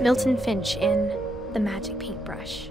Milton Finch in The Magic Paintbrush.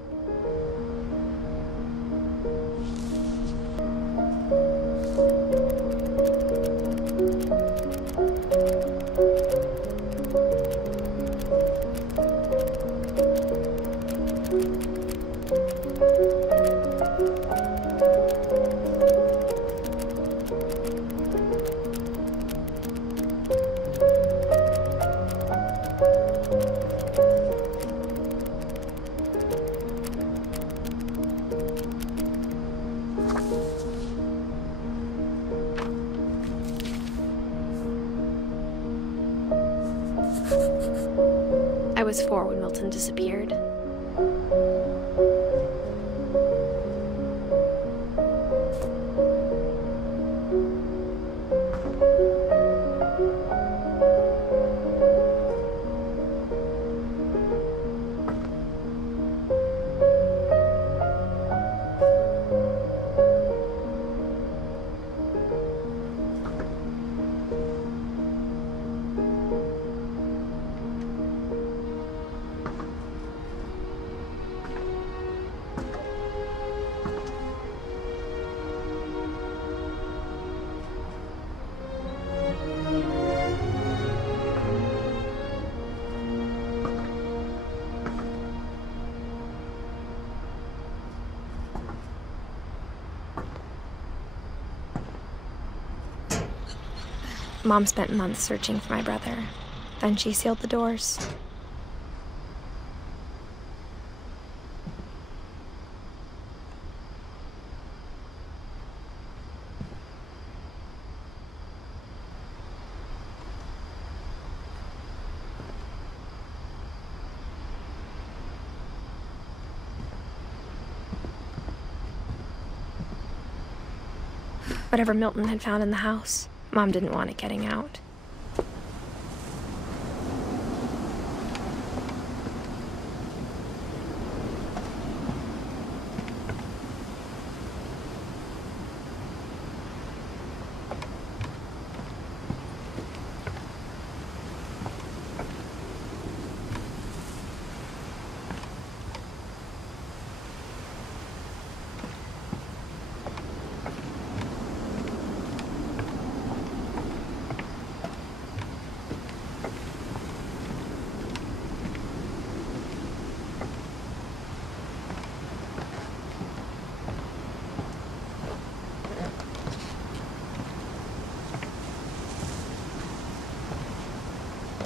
I was 4 when Milton disappeared. Mom spent months searching for my brother. Then she sealed the doors. Whatever Milton had found in the house, Mom didn't want it getting out.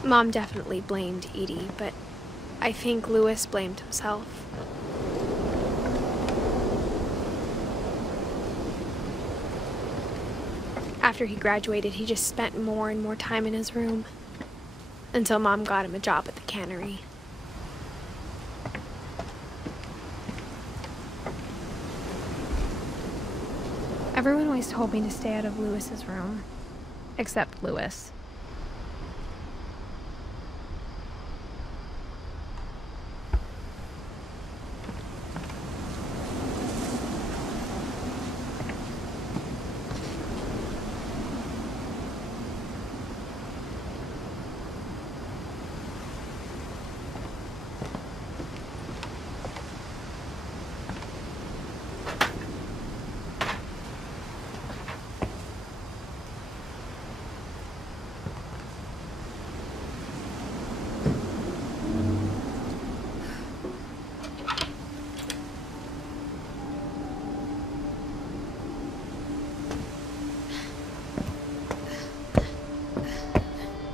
Mom definitely blamed Edie, but I think Lewis blamed himself. After he graduated, he just spent more and more time in his room, until Mom got him a job at the cannery. Everyone always told me to stay out of Lewis's room, except Lewis.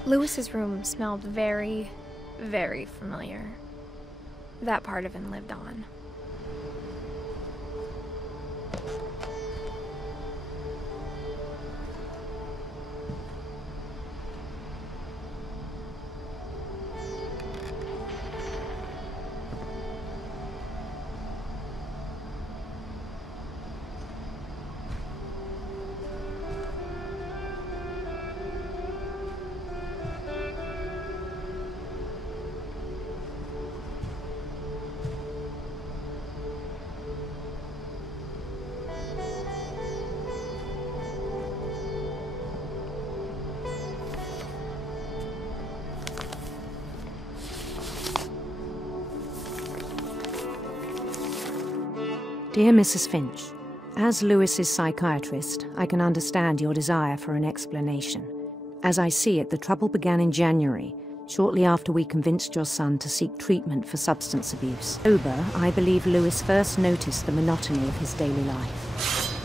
Lewis's room smelled very, very familiar. That part of him lived on. Dear Mrs. Finch, as Lewis's psychiatrist, I can understand your desire for an explanation. As I see it, the trouble began in January, shortly after we convinced your son to seek treatment for substance abuse. Sober, I believe Lewis first noticed the monotony of his daily life.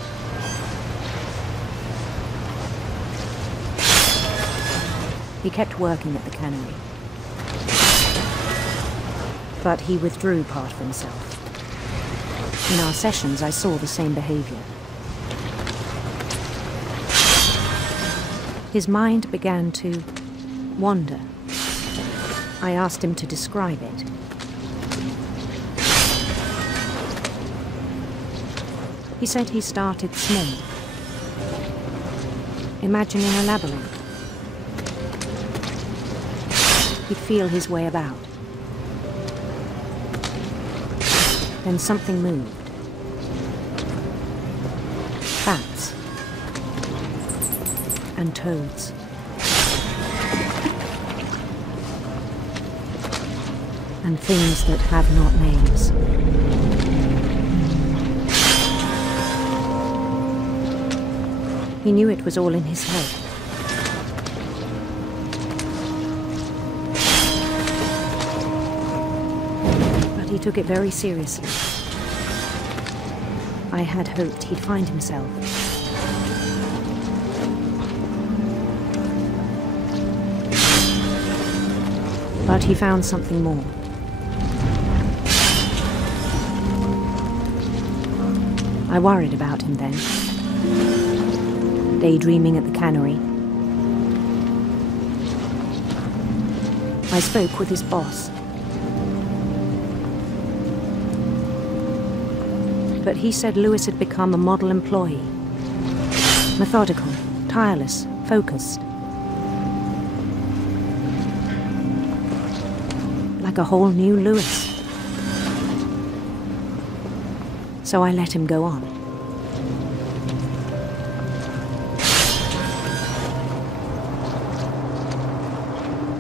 He kept working at the cannery, but he withdrew part of himself. In our sessions, I saw the same behavior. His mind began to wander. I asked him to describe it. He said he started small, imagining a labyrinth. He'd feel his way about. Then something moved. Bats and toads. And things that have not names. He knew it was all in his head. But he took it very seriously. I had hoped he'd find himself. But he found something more. I worried about him then, daydreaming at the cannery. I spoke with his boss. But he said Lewis had become a model employee. Methodical, tireless, focused. Like a whole new Lewis. So I let him go on.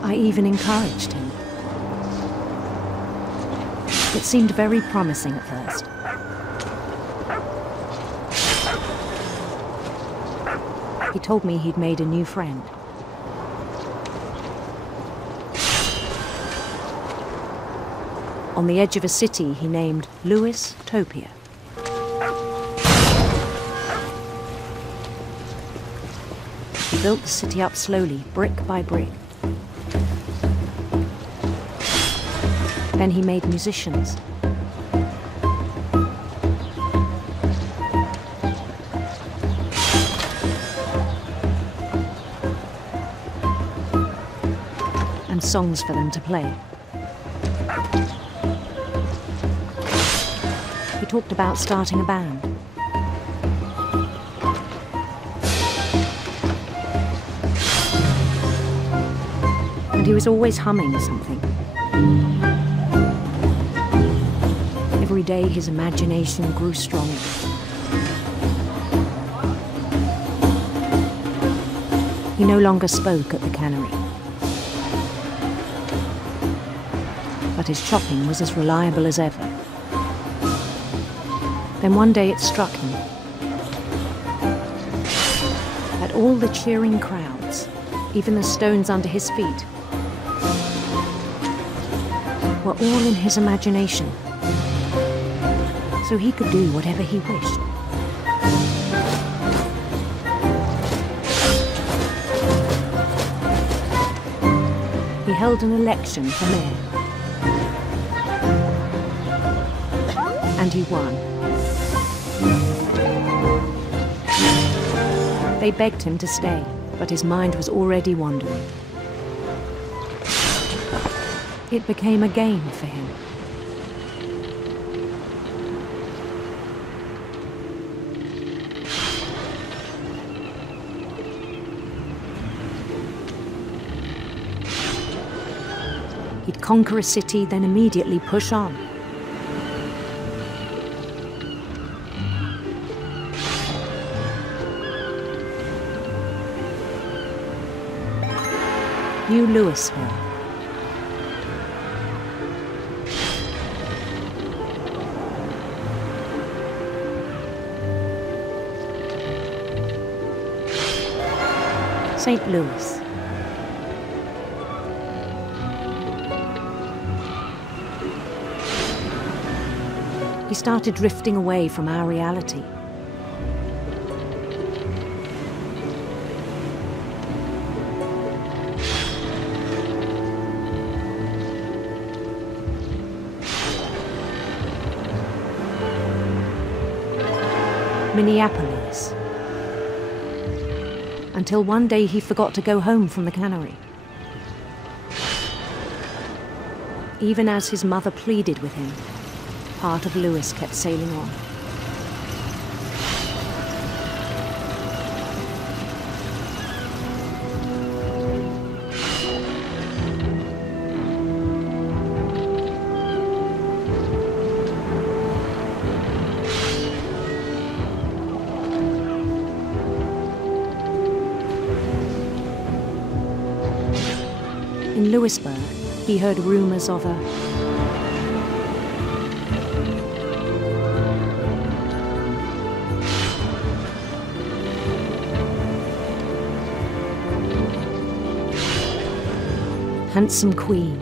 I even encouraged him. It seemed very promising at first. He told me he'd made a new friend. On the edge of a city he named Lewis Topia. He built the city up slowly, brick by brick. Then he made musicians. And songs for them to play. He talked about starting a band. And he was always humming something. Every day his imagination grew stronger. He no longer spoke at the cannery. But his chopping was as reliable as ever. Then one day it struck him that all the cheering crowds, even the stones under his feet, were all in his imagination, so he could do whatever he wished. He held an election for mayor, and he won. They begged him to stay, but his mind was already wandering. It became a game for him. He'd conquer a city, then immediately push on. New Louisville. St. Louis. He started drifting away from our reality. Minneapolis. Until one day he forgot to go home from the cannery. Even as his mother pleaded with him, part of Lewis kept sailing on. In Lewisburg, he heard rumors of a handsome queen.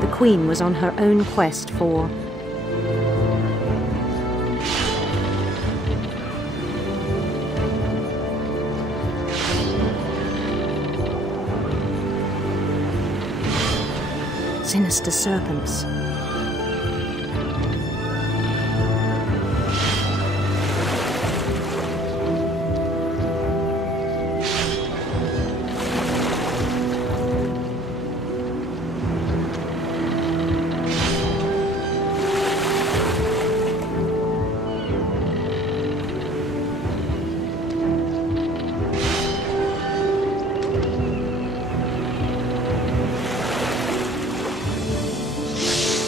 The Queen was on her own quest for sinister serpents.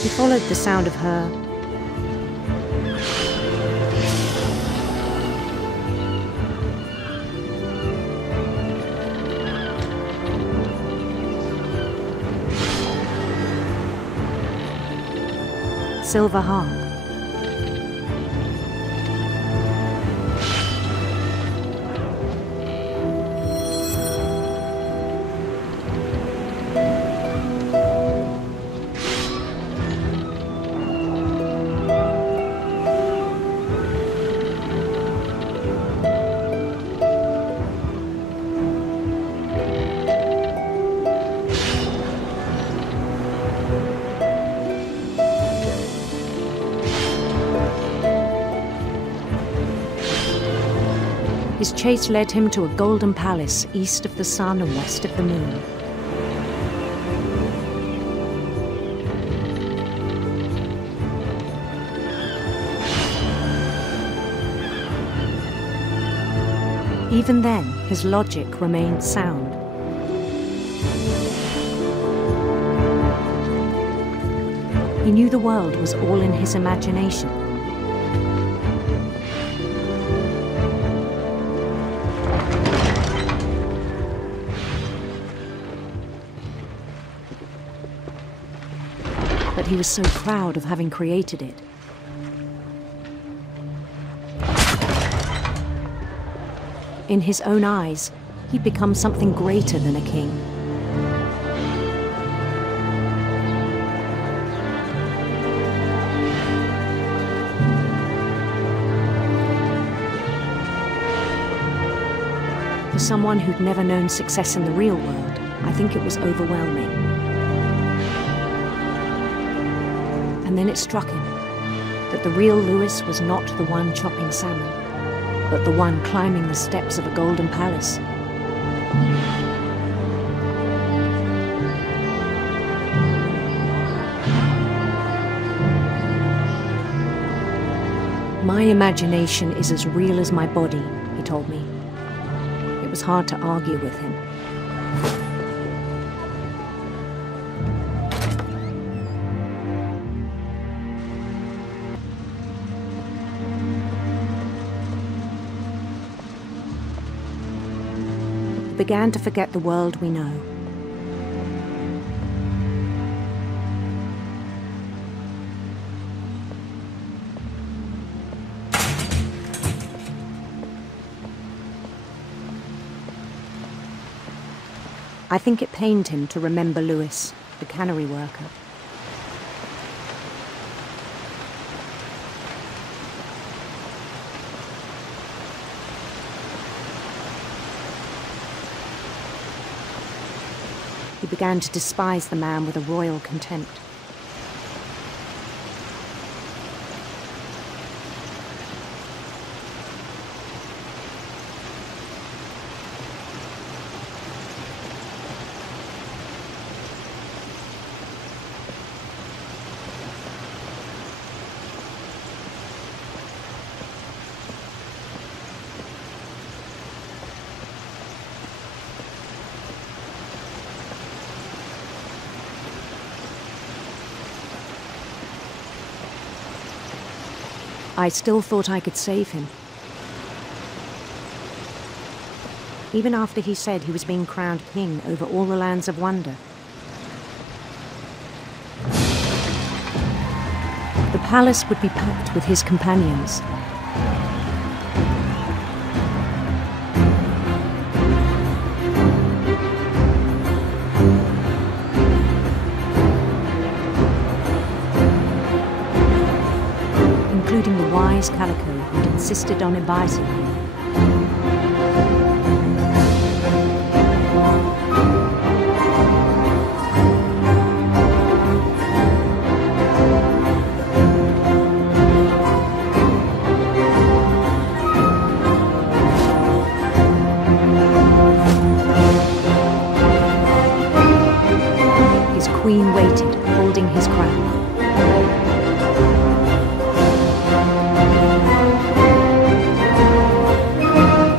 He followed the sound of her silver harp. His chase led him to a golden palace east of the sun and west of the moon. Even then, his logic remained sound. He knew the world was all in his imagination. But he was so proud of having created it. In his own eyes, he'd become something greater than a king. For someone who'd never known success in the real world, I think it was overwhelming. And then it struck him that the real Lewis was not the one chopping salmon, but the one climbing the steps of a golden palace. My imagination is as real as my body, he told told me. It was hard to argue with him. We began to forget the world we know. I think it pained him to remember Lewis, the cannery worker. He began to despise the man with a royal contempt. I still thought I could save him. Even after he said he was being crowned king over all the lands of wonder. The palace would be packed with his companions. Including the wise Calico who'd insisted on inviting him. His queen waited, holding his crown.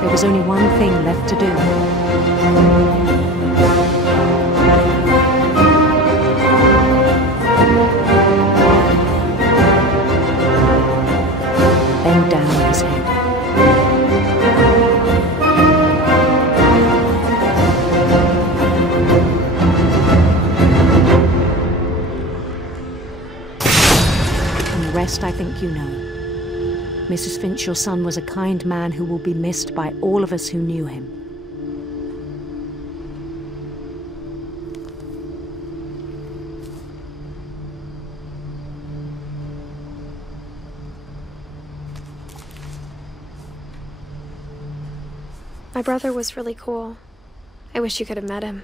There was only one thing left to do. Bend down his head. And the rest I think you know. Mrs. Finch, your son was a kind man who will be missed by all of us who knew him. My brother was really cool. I wish you could have met him.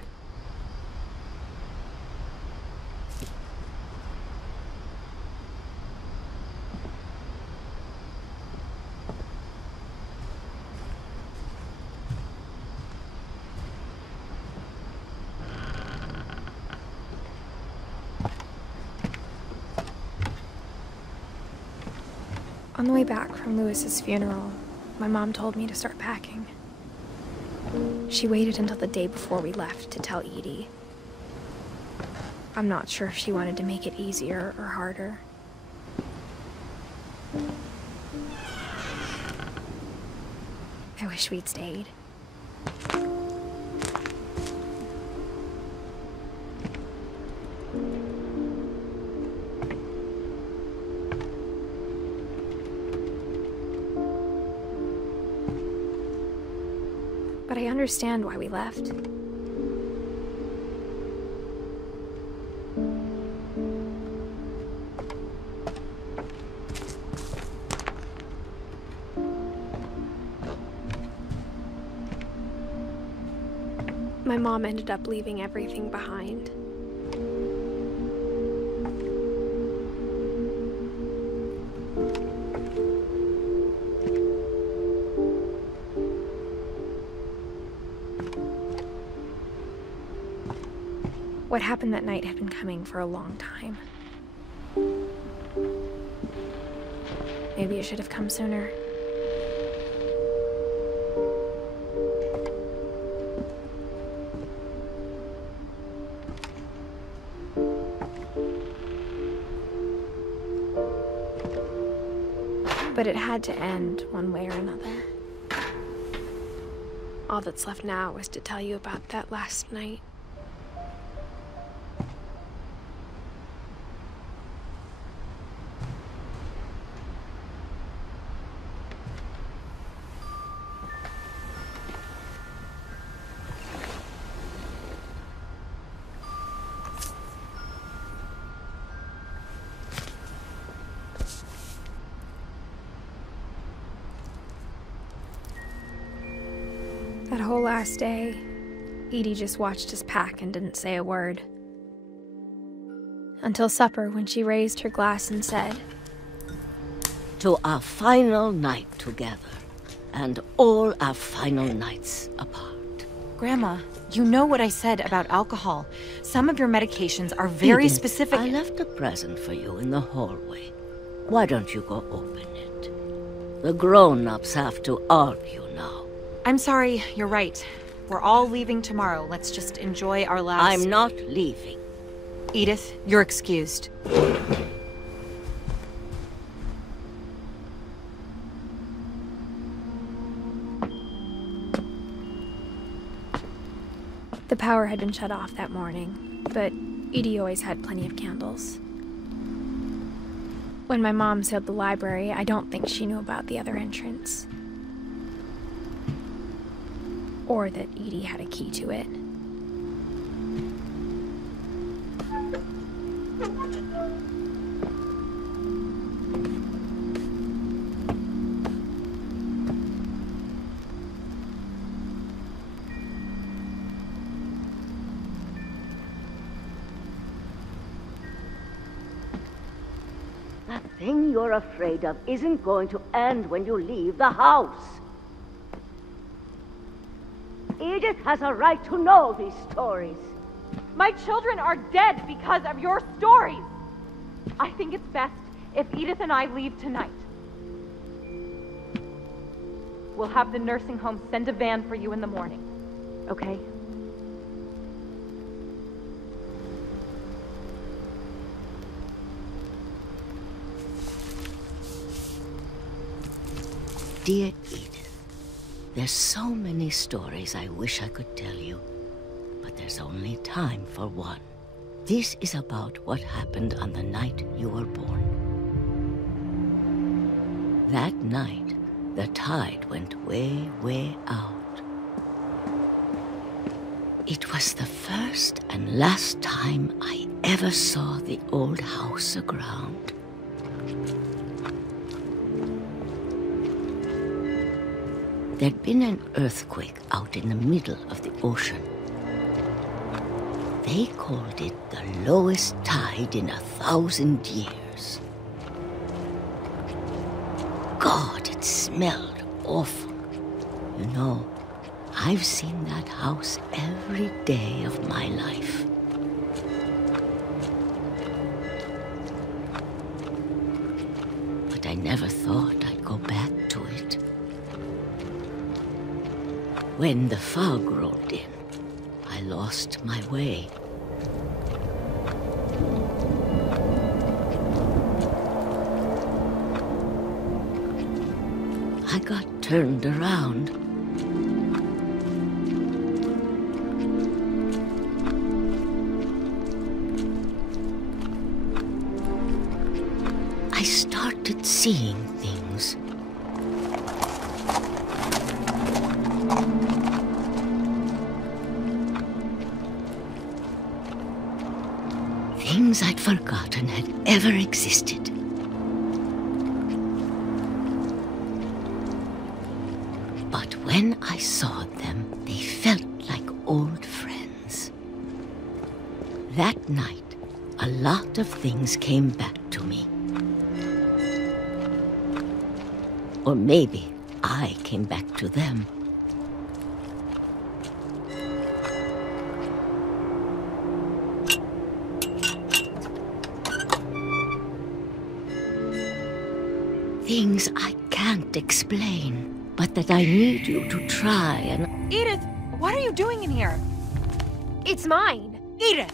On the way back from Lewis's funeral, my mom told me to start packing. She waited until the day before we left to tell Edie. I'm not sure if she wanted to make it easier or harder. I wish we'd stayed. But I understand why we left. My mom ended up leaving everything behind. What happened that night had been coming for a long time. Maybe it should have come sooner. But it had to end one way or another. All that's left now is to tell you about that last night. That whole last day, Edie just watched us pack and didn't say a word. Until supper, when she raised her glass and said, "To our final night together, and all our final nights apart." Grandma, you know what I said about alcohol. Some of your medications are very Edith, specific. I left a present for you in the hallway. Why don't you go open it? The grown-ups have to argue now. I'm sorry, you're right. We're all leaving tomorrow. Let's just enjoy our last... I'm not leaving. Edith, you're excused. The power had been shut off that morning, but Edie always had plenty of candles. When my mom sealed the library, I don't think she knew about the other entrance. Or that Edie had a key to it. That thing you're afraid of isn't going to end when you leave the house. Edith has a right to know these stories. My children are dead because of your stories. I think it's best if Edith and I leave tonight. We'll have the nursing home send a van for you in the morning, okay? Dear Edith, there's so many stories I wish I could tell you, but there's only time for one. This is about what happened on the night you were born. That night, the tide went way, way out. It was the first and last time I ever saw the old house aground. There'd been an earthquake out in the middle of the ocean. They called it the lowest tide in 1,000 years. God, it smelled awful. You know, I've seen that house every day of my life. But I never thought I'd go back to it. When the fog rolled in, I lost my way. I got turned around. I started seeing things. Things I'd forgotten had ever existed. But when I saw them, they felt like old friends. That night, a lot of things came back to me. Or maybe I came back to them. Things I can't explain, but that I need you to try and... Edith, what are you doing in here? It's mine. Edith!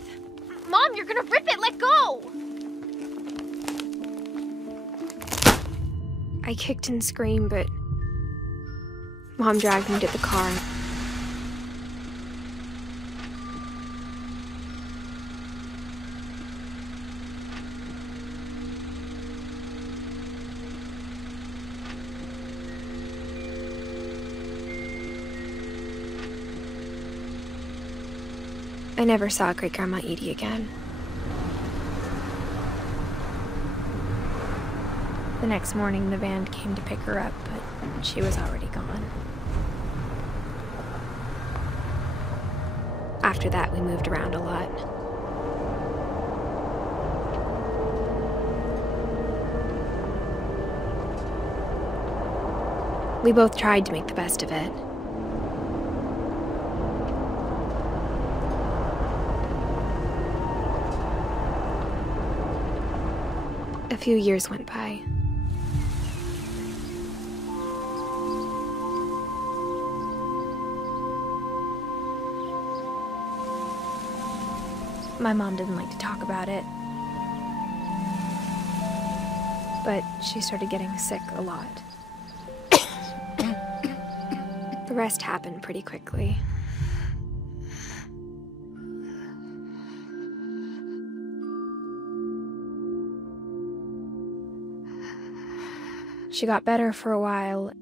Mom, you're gonna rip it. Let go! I kicked and screamed, but Mom dragged me to the car. I never saw Great-Grandma Edie again. The next morning, the van came to pick her up, but she was already gone. After that, we moved around a lot. We both tried to make the best of it. A few years went by. My mom didn't like to talk about it, but she started getting sick a lot. The rest happened pretty quickly. She got better for a while,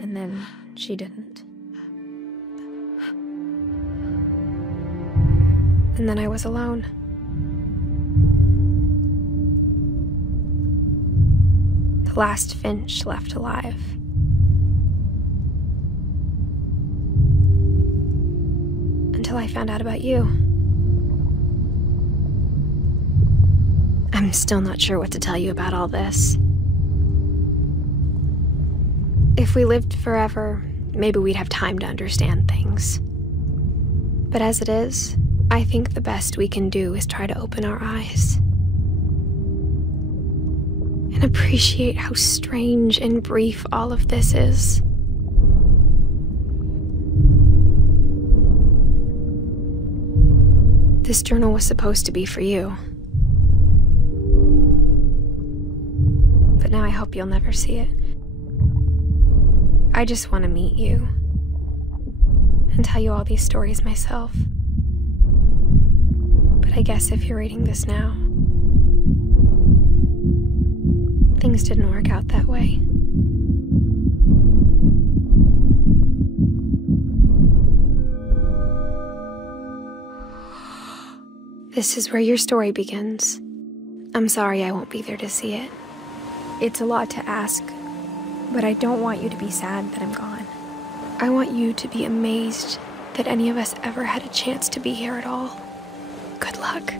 and then she didn't. And then I was alone. The last Finch left alive. Until I found out about you. I'm still not sure what to tell you about all this. If we lived forever, maybe we'd have time to understand things. But as it is, I think the best we can do is try to open our eyes. And appreciate how strange and brief all of this is. This journal was supposed to be for you. But now I hope you'll never see it. I just want to meet you and tell you all these stories myself. But I guess if you're reading this now, things didn't work out that way. This is where your story begins. I'm sorry I won't be there to see it. It's a lot to ask, but I don't want you to be sad that I'm gone. I want you to be amazed that any of us ever had a chance to be here at all. Good luck.